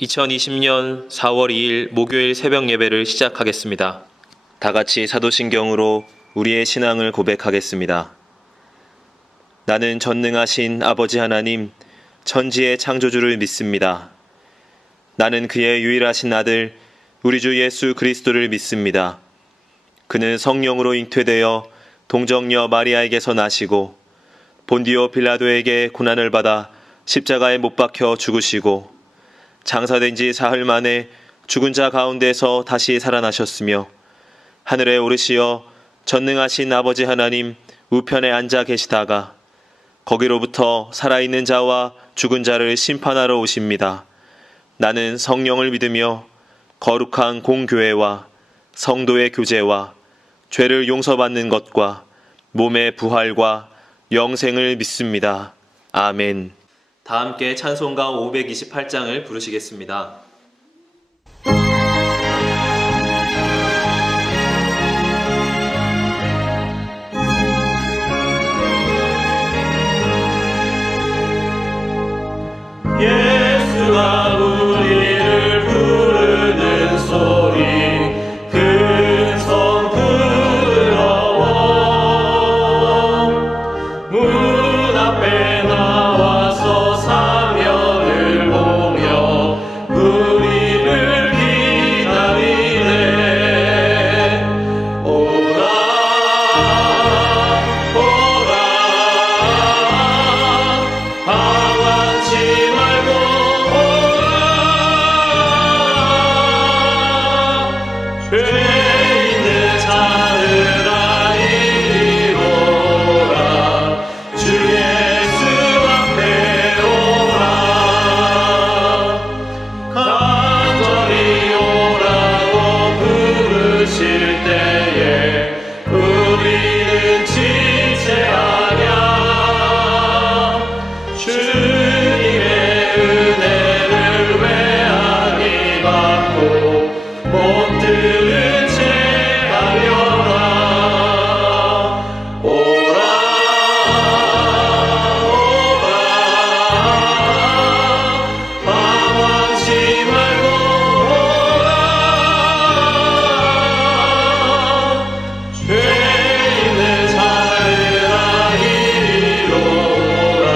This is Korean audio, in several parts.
2020년 4월 2일 목요일 새벽 예배를 시작하겠습니다. 다 같이 사도신경으로 우리의 신앙을 고백하겠습니다. 나는 전능하신 아버지 하나님, 천지의 창조주를 믿습니다. 나는 그의 유일하신 아들, 우리 주 예수 그리스도를 믿습니다. 그는 성령으로 잉태되어 동정녀 마리아에게서 나시고 본디오 빌라도에게 고난을 받아 십자가에 못 박혀 죽으시고 장사된 지 사흘 만에 죽은 자 가운데서 다시 살아나셨으며 하늘에 오르시어 전능하신 아버지 하나님 우편에 앉아 계시다가 거기로부터 살아있는 자와 죽은 자를 심판하러 오십니다. 나는 성령을 믿으며 거룩한 공교회와 성도의 교제와 죄를 용서받는 것과 몸의 부활과 영생을 믿습니다. 아멘. 다 함께 찬송가 528장을 부르시겠습니다. 예수가 우리를 부르는 소리 큰 성 부드러워 문 앞에 나와서 사면을 보며 우리를 기다리네. 오라 오라 방황치 말고 죄 있는 자들아 이리 오라. 주 예수 앞에 오라. 간절히 오라고 부르실 때에 우리는 지체하랴. 주님의 은혜를 외하기 받고 못 들은 채 하려라. 오라 오라 방황치 말고 오라. 죄 있는 자들아 이리로 오라.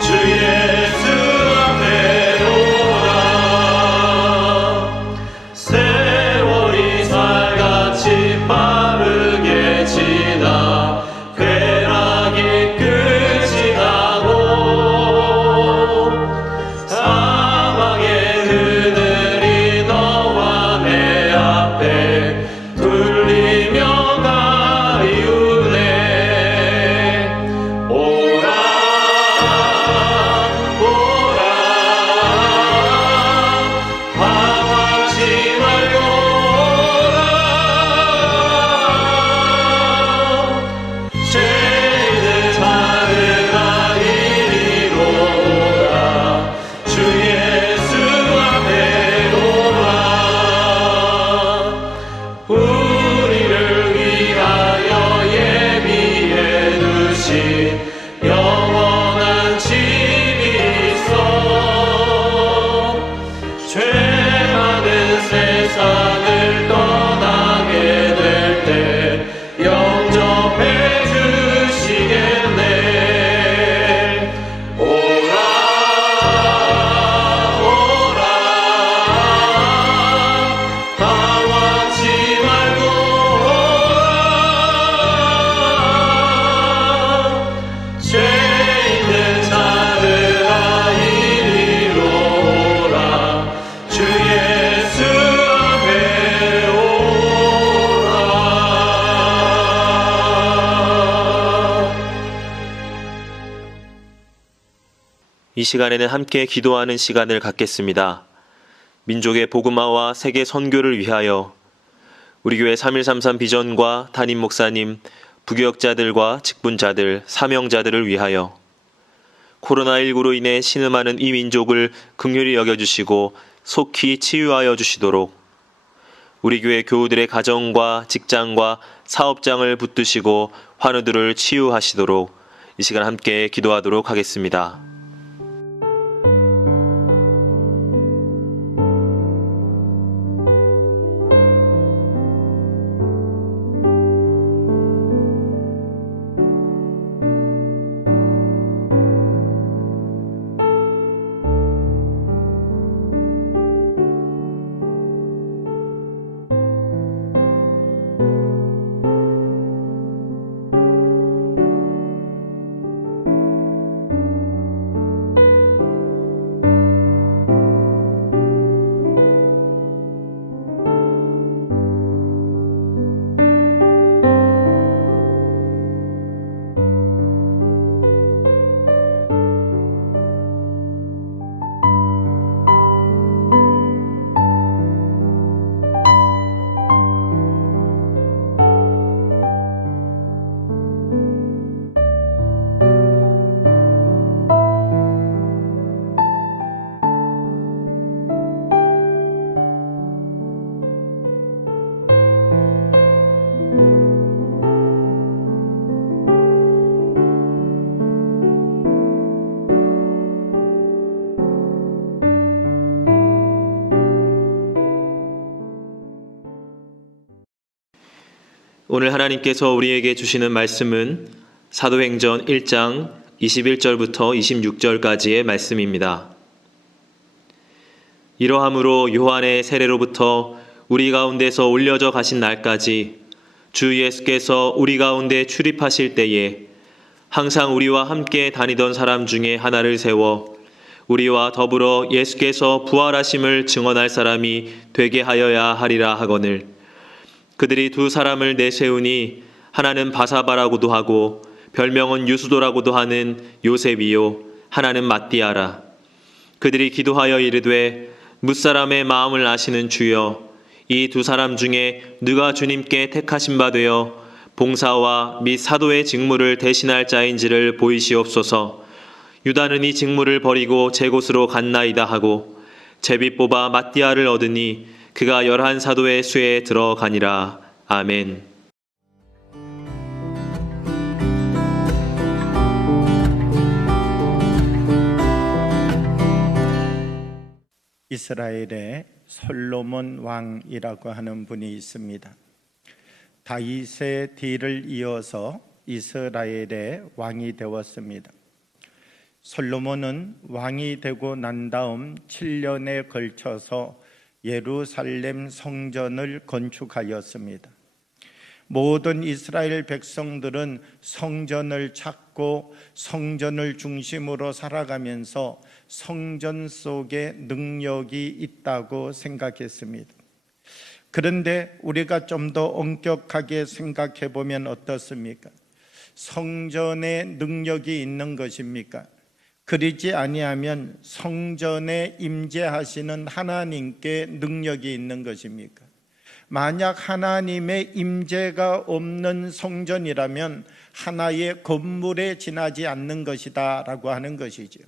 주 예수 앞에 오라. 세월이 살같이 빠르게 지나 쾌락이 끝이 나고 사망의 그늘이 너와 내 앞에 둘리며 가리우네. 오라 오라 방황치 말고 오라. 죄 있는 자들아 이리로 오라. 주 예수 앞에 오라. 우리를 위하여 예비해 두신 영원한 집이 있어. 죄 많은 세상을 떠나게 될 때 영접해 주시겠네. 오라 오라 방황치 말고 오라. 죄 있는 자들아 이리로 오라. 주 예수 앞에 오라. 이 시간에는 함께 기도하는 시간을 갖겠습니다. 민족의 복음화와 세계 선교를 위하여 우리 교회 3133 비전과 담임 목사님, 부교역자들과 직분자들, 사명자들을 위하여 코로나19로 인해 신음하는 이 민족을 긍휼히 여겨주시고 속히 치유하여 주시도록 우리 교회 교우들의 가정과 직장과 사업장을 붙드시고 환우들을 치유하시도록 이 시간 함께 기도하도록 하겠습니다. 오늘 하나님께서 우리에게 주시는 말씀은 사도행전 1장 21절부터 26절까지의 말씀입니다. 이러함으로 요한의 세례로부터 우리 가운데서 올려져 가신 날까지 주 예수께서 우리 가운데 출입하실 때에 항상 우리와 함께 다니던 사람 중에 하나를 세워 우리와 더불어 예수께서 부활하심을 증언할 사람이 되게 하여야 하리라 하거늘 그들이 두 사람을 내세우니 하나는 바사바라고도 하고 별명은 유수도라고도 하는 요셉이요 하나는 matti아라. 그들이 기도하여 이르되 뭇사람의 마음을 아시는 주여 이 두 사람 중에 누가 주님께 택하신 바 되어 봉사와 및 사도의 직무를 대신할 자인지를 보이시옵소서. 유다는 이 직무를 버리고 제 곳으로 갔나이다 하고 제비 뽑아 matti아를 얻으니 그가 11사도의 수에 들어가니라. 아멘. 이스라엘의 솔로몬 왕이라고 하는 분이 있습니다. 다윗의 뒤를 이어서 이스라엘의 왕이 되었습니다. 솔로몬은 왕이 되고 난 다음 7년에 걸쳐서 예루살렘 성전을 건축하였습니다. 모든 이스라엘 백성들은 성전을 찾고 성전을 중심으로 살아가면서 성전 속에 능력이 있다고 생각했습니다. 그런데 우리가 좀 더 엄격하게 생각해 보면 어떻습니까? 성전에 능력이 있는 것입니까? 그러지 아니하면 성전에 임재하시는 하나님께 능력이 있는 것입니까? 만약 하나님의 임재가 없는 성전이라면 하나의 건물에 지나지 않는 것이다 라고 하는 것이죠.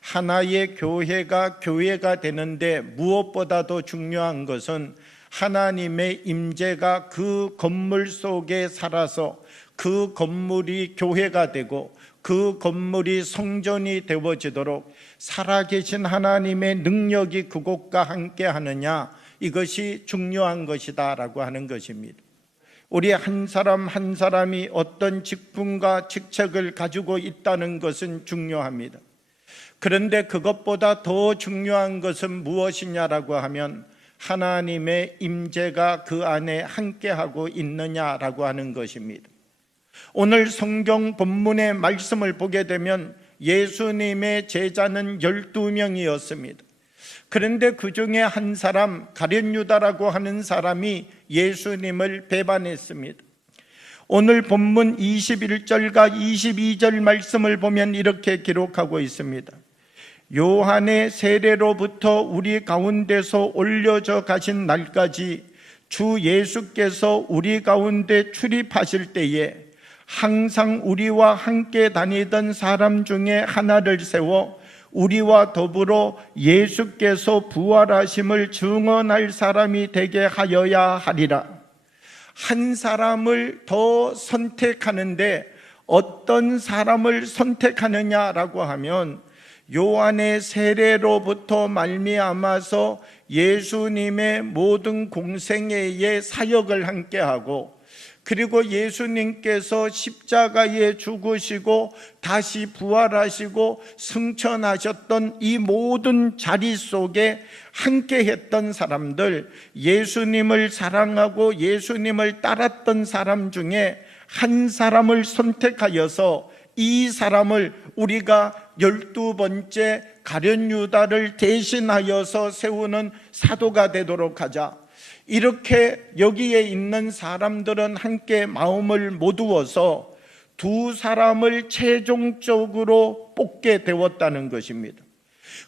하나의 교회가 교회가 되는데 무엇보다도 중요한 것은 하나님의 임재가 그 건물 속에 살아서 그 건물이 교회가 되고 그 건물이 성전이 되어지도록 살아계신 하나님의 능력이 그곳과 함께 하느냐, 이것이 중요한 것이다 라고 하는 것입니다. 우리 한 사람 한 사람이 어떤 직분과 직책을 가지고 있다는 것은 중요합니다. 그런데 그것보다 더 중요한 것은 무엇이냐라고 하면 하나님의 임재가 그 안에 함께하고 있느냐라고 하는 것입니다. 오늘 성경 본문의 말씀을 보게 되면 예수님의 제자는 12명이었습니다. 그런데 그 중에 한 사람, 가룟 유다라고 하는 사람이 예수님을 배반했습니다. 오늘 본문 21절과 22절 말씀을 보면 이렇게 기록하고 있습니다. 요한의 세례로부터 우리 가운데서 올려져 가신 날까지 주 예수께서 우리 가운데 출입하실 때에 항상 우리와 함께 다니던 사람 중에 하나를 세워 우리와 더불어 예수께서 부활하심을 증언할 사람이 되게 하여야 하리라. 한 사람을 더 선택하는데 어떤 사람을 선택하느냐라고 하면 요한의 세례로부터 말미암아서 예수님의 모든 공생애의 사역을 함께하고 그리고 예수님께서 십자가에 죽으시고 다시 부활하시고 승천하셨던 이 모든 자리 속에 함께했던 사람들, 예수님을 사랑하고 예수님을 따랐던 사람 중에 한 사람을 선택하여서 이 사람을 우리가 12번째 가룟 유다를 대신하여서 세우는 사도가 되도록 하자. 이렇게 여기에 있는 사람들은 함께 마음을 모두어서 두 사람을 최종적으로 뽑게 되었다는 것입니다.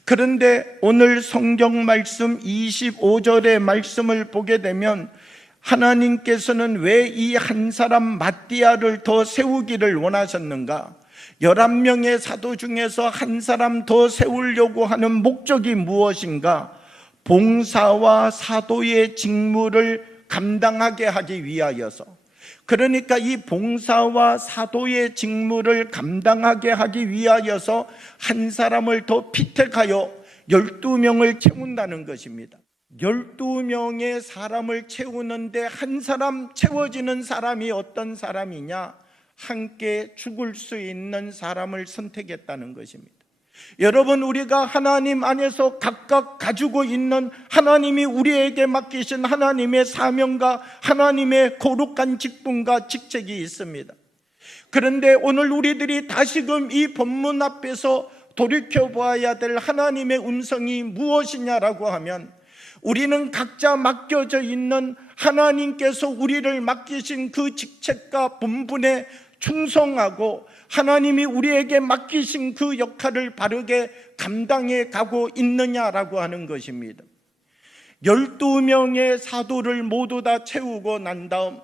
그런데 오늘 성경 말씀 25절의 말씀을 보게 되면 하나님께서는 왜 이 한 사람 matti아를 더 세우기를 원하셨는가? 11명의 사도 중에서 한 사람 더 세우려고 하는 목적이 무엇인가? 봉사와 사도의 직무를 감당하게 하기 위하여서, 그러니까 이 봉사와 사도의 직무를 감당하게 하기 위하여서 한 사람을 더 피택하여 12명을 채운다는 것입니다. 12명의 사람을 채우는데 한 사람 채워지는 사람이 어떤 사람이냐? 함께 죽을 수 있는 사람을 선택했다는 것입니다. 여러분, 우리가 하나님 안에서 각각 가지고 있는 하나님이 우리에게 맡기신 하나님의 사명과 하나님의 거룩한 직분과 직책이 있습니다. 그런데 오늘 우리들이 다시금 이 본문 앞에서 돌이켜보아야 될 하나님의 음성이 무엇이냐라고 하면, 우리는 각자 맡겨져 있는 하나님께서 우리를 맡기신 그 직책과 본분에 충성하고 하나님이 우리에게 맡기신 그 역할을 바르게 감당해 가고 있느냐라고 하는 것입니다. 12명의 사도를 모두 다 채우고 난 다음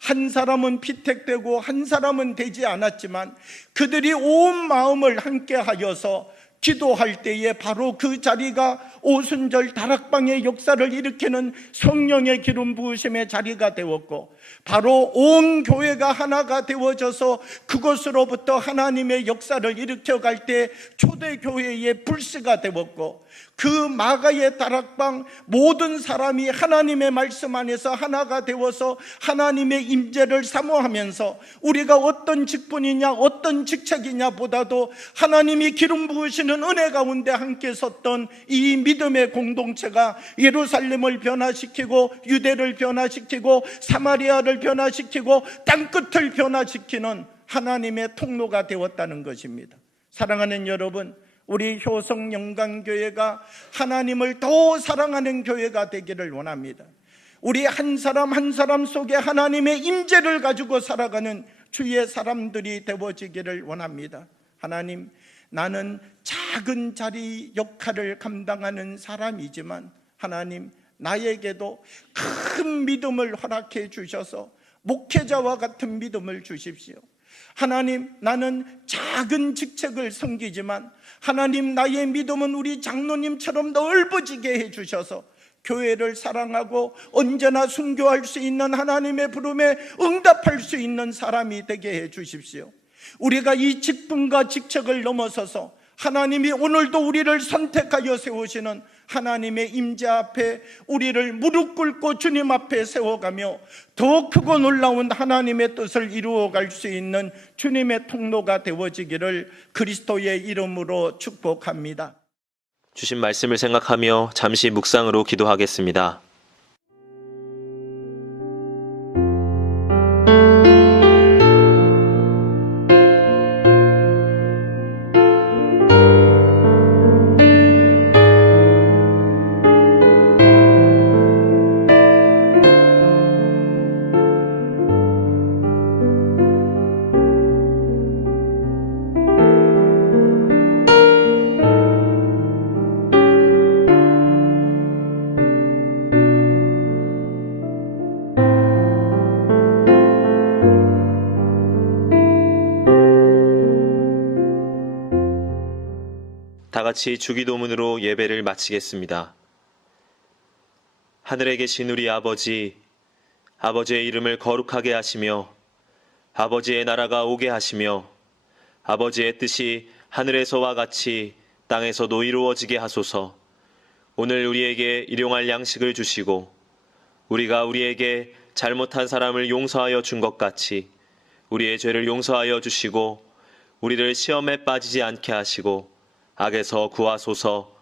한 사람은 피택되고 한 사람은 되지 않았지만 그들이 온 마음을 함께 하여서 기도할 때에 바로 그 자리가 오순절 다락방의 역사를 일으키는 성령의 기름 부으심의 자리가 되었고, 바로 온 교회가 하나가 되어져서 그것으로부터 하나님의 역사를 일으켜갈 때 초대교회의 불씨가 되었고, 그 마가의 다락방 모든 사람이 하나님의 말씀 안에서 하나가 되어서 하나님의 임재를 사모하면서 우리가 어떤 직분이냐 어떤 직책이냐 보다도 하나님이 기름 부으시는 은혜 가운데 함께 섰던 이 믿음의 공동체가 예루살렘을 변화시키고 유대를 변화시키고 사마리아를 변화시키고 땅끝을 변화시키는 하나님의 통로가 되었다는 것입니다. 사랑하는 여러분, 우리 효성영광교회가 하나님을 더 사랑하는 교회가 되기를 원합니다. 우리 한 사람 한 사람 속에 하나님의 임재를 가지고 살아가는 주의 사람들이 되어지기를 원합니다. 하나님, 나는 작은 자리 역할을 감당하는 사람이지만 하나님, 나에게도 큰 믿음을 허락해 주셔서 목회자와 같은 믿음을 주십시오. 하나님, 나는 작은 직책을 섬기지만 하나님, 나의 믿음은 우리 장로님처럼 넓어지게 해주셔서 교회를 사랑하고 언제나 순교할 수 있는 하나님의 부름에 응답할 수 있는 사람이 되게 해주십시오. 우리가 이 직분과 직책을 넘어서서 하나님이 오늘도 우리를 선택하여 세우시는 하나님의 임재 앞에 우리를 무릎 꿇고 주님 앞에 세워가며 더 크고 놀라운 하나님의 뜻을 이루어갈 수 있는 주님의 통로가 되어지기를 그리스도의 이름으로 축복합니다. 주신 말씀을 생각하며 잠시 묵상으로 기도하겠습니다. 다 같이 주기도문으로 예배를 마치겠습니다. 하늘에 계신 우리 아버지, 아버지의 이름을 거룩하게 하시며 아버지의 나라가 오게 하시며 아버지의 뜻이 하늘에서와 같이 땅에서도 이루어지게 하소서. 오늘 우리에게 일용할 양식을 주시고 우리가 우리에게 잘못한 사람을 용서하여 준 것 같이 우리의 죄를 용서하여 주시고 우리를 시험에 빠지지 않게 하시고 악에서 구하소서.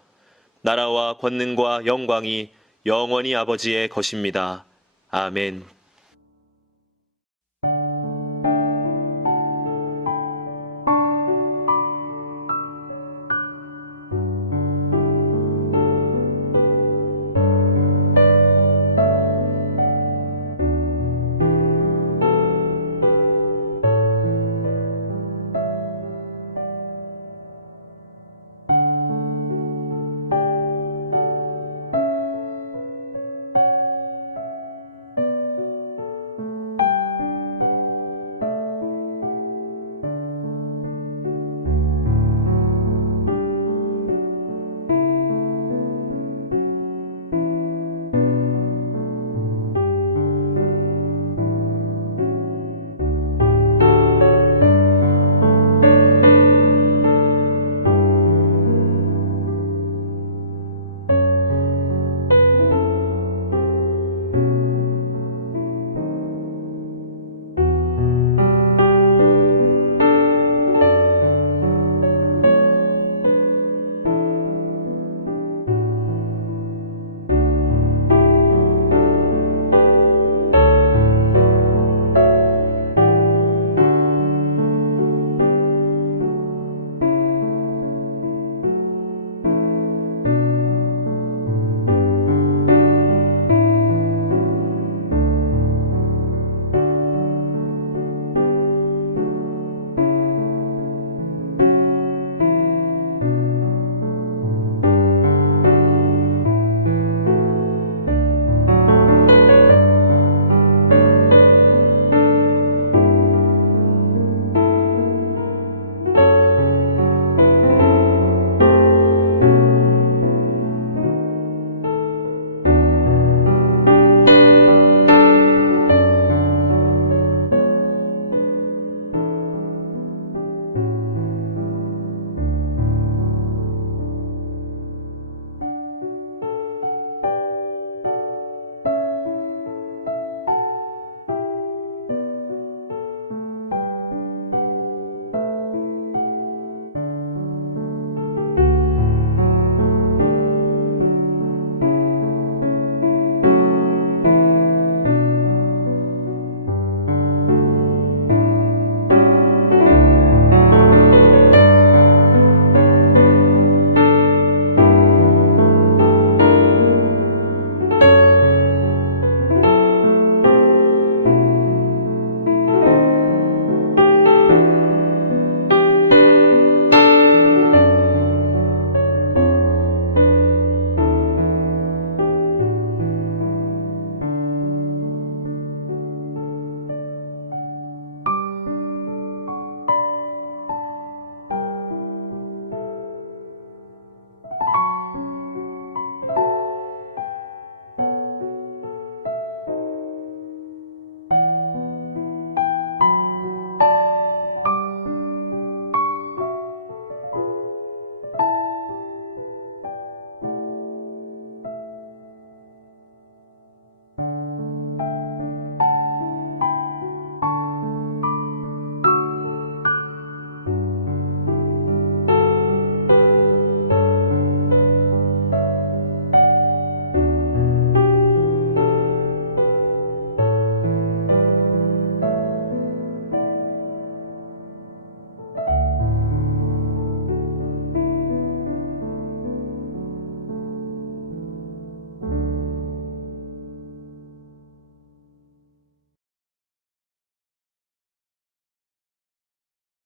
나라와 권능과 영광이 영원히 아버지의 것입니다. 아멘.